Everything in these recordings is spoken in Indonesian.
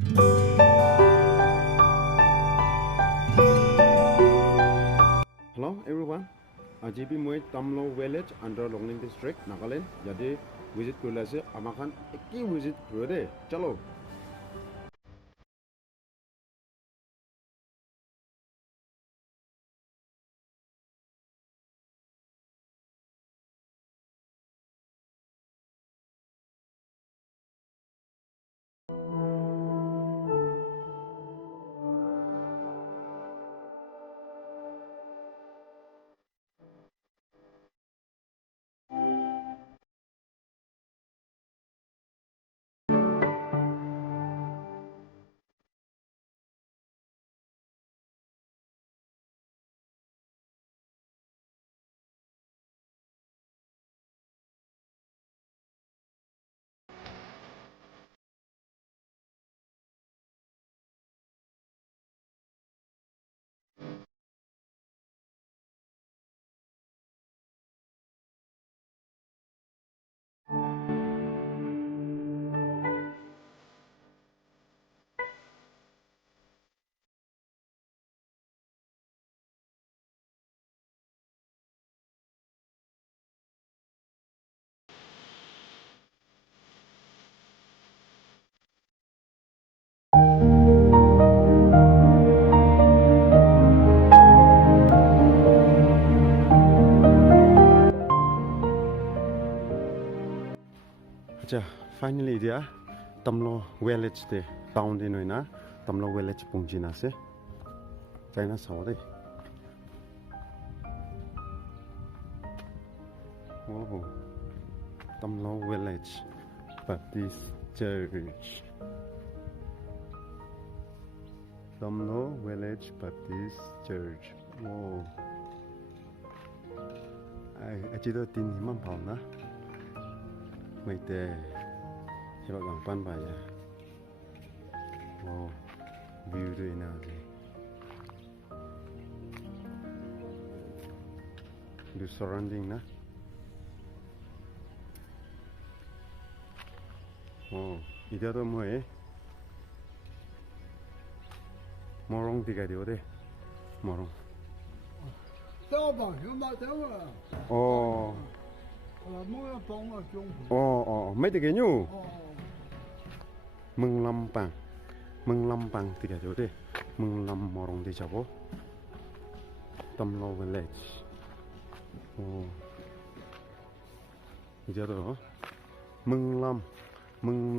Hello everyone, JP moi TAMLU Village under Longleng district, Nagaland. Jadi visit kula se amakan ekki visit kula deh. Chalo. 자, finally dia TAMLU Village de town de noina TAMLU Village pungjina se China saw oh TAMLU Village Baptist Church, TAMLU Village Baptist Church. Oh, I chỉ được tin hiếm bảo na mấy tệ thì bạn bằng pan bài à. Oh, view đây nào thì the surrounding na. Oh, 이대로 뭐해? 모롱 디가 되오래. 모롱. 어. Mấy cái nhu. Mừng lâm bằng thì cái chỗ đây, mừng lâm morong thì cháu TAMLU Village. Giờ đó, mừng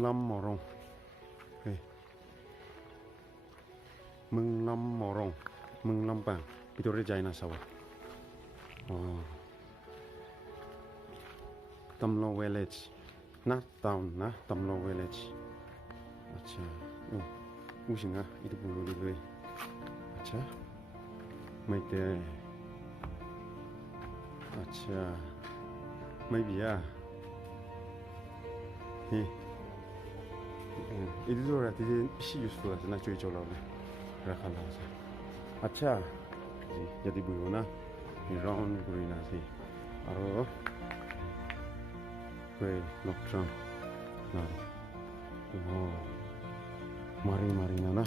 lâm morong, mừng lâm morong, mừng lâm bằng, itu rejayna sawa. TAMLU Village, not town, na TAMLU Village. Acha, usinga itu bulu dulu. Acha, maite. Acha, maybe ya. Itu tuh berarti si useful lah, nak cuci colau ni, rakalah. Acha, jadi bulu na, round bulu nasi, aro. Kue noktrang, nah, oh, mari nana,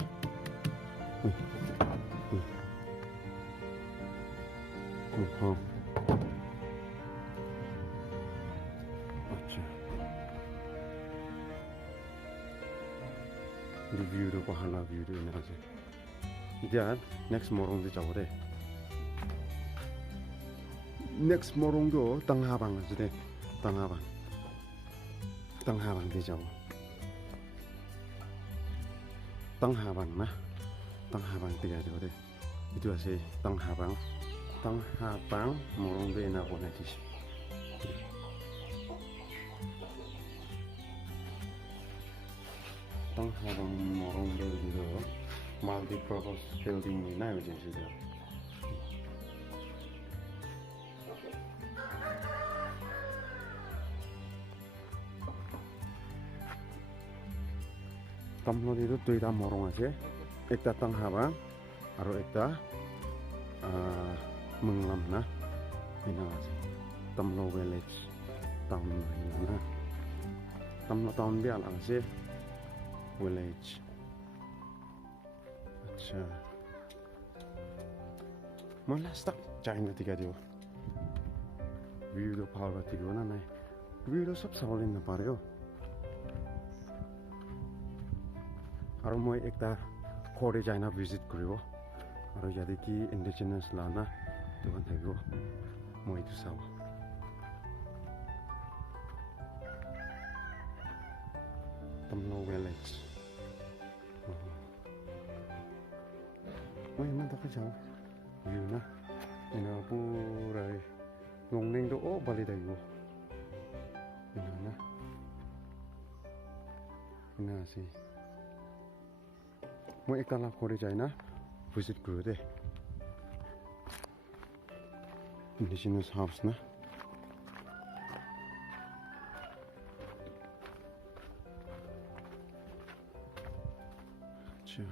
acha, review tu pahala view tu ni aja. Jadi next morong tu jauh deh. Next morong tu tengah bang aja deh, tengah bang. Tenghabang di jauh, tenghabang nah, tenghabang tiga jauh deh, itu asih tenghabang morong deh nak boleh dis. Tenghabang morong deh gitu, multi-purpose building ni nak macam tu. TAMLU itu duita morong aja, ekta tenghabang, aro ekta menglam nah, ini aja. TAMLU Village, town nah, TAMLU town biar aja, village, अच्छा मैं लास्ट तक चाइना दिखा दियो video power दियो ना नहीं वीडियो सब सावलिन ना पारे हो और मैं एक ता कोरे चाइना विजिट करियो और यदि कि इंडिजिनस लाना तो बन थायो मैं तो साव TAMLU Village मैं मन तक जाओ view na ina pura Longleng do oh bali tayo ina si mo ekala kore jai na visit kuru de indigenous house na अच्छा